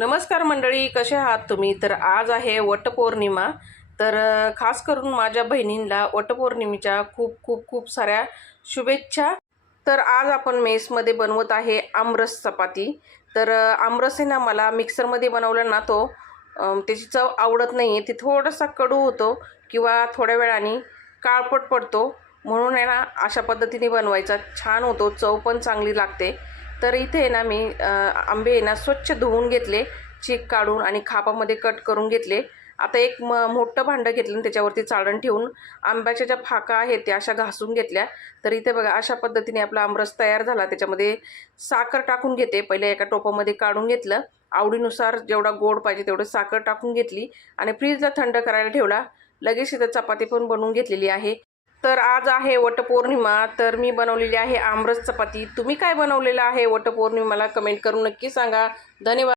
नमस्कार मंडळी, कसे आहात तुम्ही? तर आज आहे वटपौर्णिमा. तर खास करून माझ्या बहिणींना वटपौर्णिमेच्या खूप खूप खूप साऱ्या शुभेच्छा. तर आज आपण मेसमध्ये बनवत आहे आमरस चपाती. तर आमरस आहे ना, मला मिक्सरमध्ये बनवलं ना त्याची चव आवडत नाही आहे. ती थोडासा कडू होतो किंवा थोड्या वेळाने काळपट पडतो. म्हणून आहे ना, अशा पद्धतीने बनवायचा छान होतो, चव पण चांगली लागते. तर इथे आहे ना मी आंबे आहे ना स्वच्छ धुवून घेतले, चीक काढून आणि खापामध्ये कट करून घेतले. आता एक मोठं भांडं घेतलं आणि त्याच्यावरती चाळण ठेवून आंब्याच्या ज्या फाका आहेत त्या अशा घासून घेतल्या. तर इथे बघा अशा पद्धतीने आपला आमरस तयार झाला. त्याच्यामध्ये साखर टाकून घेते. पहिले एका टोपामध्ये काढून घेतलं. आवडीनुसार जेवढा गोड पाहिजे तेवढं साखर टाकून घेतली आणि फ्रीजला थंड करायला ठेवला. लगेच इथं चपाती पण बनवून घेतलेली आहे. तर आज आहे वटपौर्णिमा, तर मी बनवलेली आहे आमरस चपाती. तुम्ही काय बनवलेलं आहे वटपौर्णिमेला कमेंट करून नक्की सांगा. धन्यवाद.